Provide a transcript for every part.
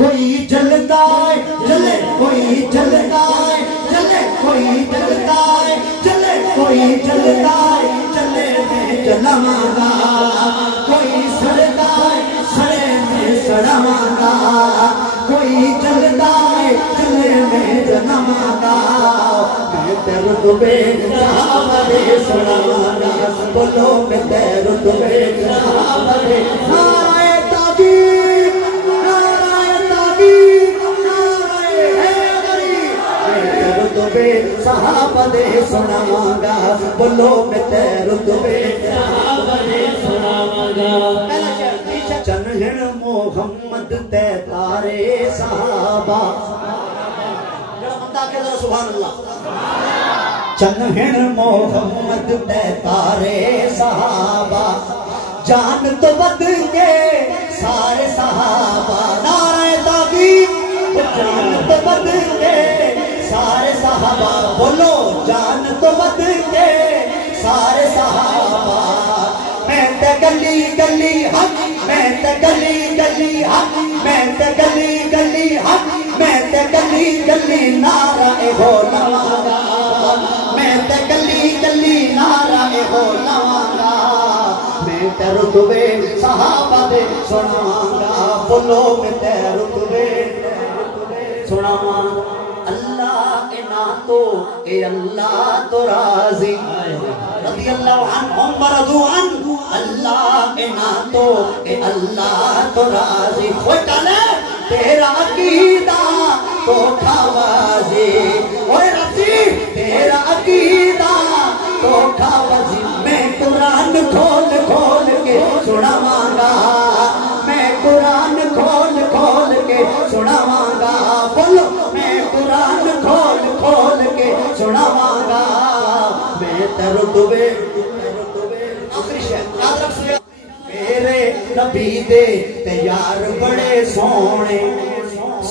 کوئی جلدا ہے جلے کوئی جلدا ہے جلے کوئی جلدا ہے جلے کوئی جلدا ہے جلے میں جلاواں گا کوئی سڑدا ہے سڑے میں سڑاواں گا کوئی جلدا ہے جلے میں جلاواں گا میں تے رتبے صحابہ دے سناواں گا بولو میں تے رتبے صحابہ دے نعرہ تکبیر نعرہ تکبیر نعرہ حیدری میں رتبے صحابہ دے سناواں گا بولو میں تے رتبے صحابہ دے سناواں گا چنہن محمد تے تارے صحابہ جڑا بندہ کہ سبحان اللہ چنہن محمد تے تارے صحابہ جان تو بد کے سارے صحابہ نعرہ تکبیر جان تو بد کے سارے صحابہ بولو جان تو بد کے سارے صحابہ میں تے گلی گلی حق میں تے گلی گلی حق میں تے گلی گلی حق میں تے گلی گلی نعرہ ہو لواں میں تے گلی گلی نعرہ ہو لواں میں تے رتبے صحابہ دے سناواں گا بولو میں تے رتبے سناواں اللہ انا تو اے اللہ تو راضی رضی اللہ عنہم ورضوا عنہ اللہ انا تو اے اللہ تو راضی ہوئے کالے تیرا عقیدہ تو کھاوازی ہوئے رضی تیرا عقیدہ تو کھاوازی میں قرآن کھول کھول کے سناواں گا میں قرآن کھول کھول کے سناواں گا بولو میں قرآن کھول کھول کے سناواں گا میں تے رتبے آخری شہر یاد رکھ سیا میرے نبی دے تے یار بڑے سونے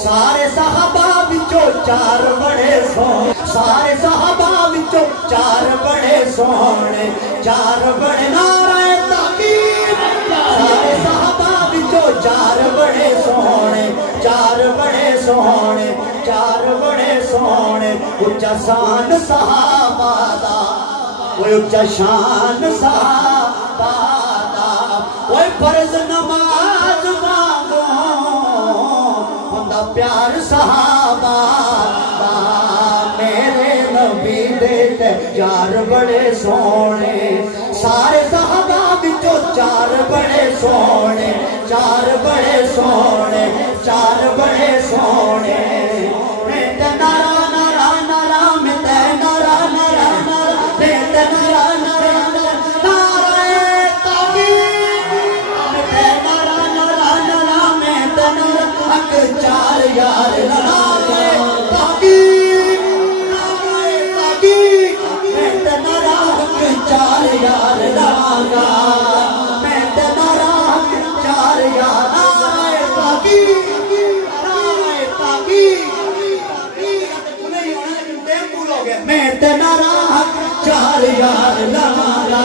سارے صحابہ وچوں چار بڑے سونے سارے صحابہ وچوں چار بڑے سونے چار بڑے نعرہ تکبیر سارے صحابہ وچوں چار بڑے سونے چار بڑے سونے چار بڑے سونے اچا شان صحابہ دا وہ اچا شان صحابہ دا وہ فرض نماز مانگو ہمدا پیار صحابہ دا میرے نبی دے تے چار بڑے سونے سارے صحابہ وچوں چار بڑے سونے چار بڑے سونے چار بڑے سونے میں تے نعرہ نعرہ نعرہ میں تے نعرہ نعرہ نعرہ میں تے نعرہ نعرہ نعرہ تکبیر میں تے نعرہ نعرہ نعرہ میں تے نعرہ حق چار یار نعرہ تکبیر نعرہ تکبیر میں تے نعرہ حق چار یار نعرہ میں تے نعرہ حق چار یار نعرہ تکبیر میں تے نعرہ حق چار یار لواں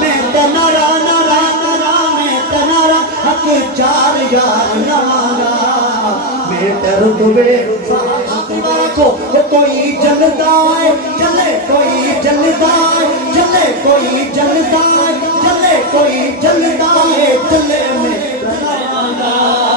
میں تے نعرہ نعرہ نعرہ میں تے نعرہ حق چار یار لواں میں تے رتبے صحابہ کو کوئی جلدا ہے چلے کوئی جلدا ہے چلے کوئی جلدا ہے چلے کوئی جلدا ہے چلے میں جلاواں گا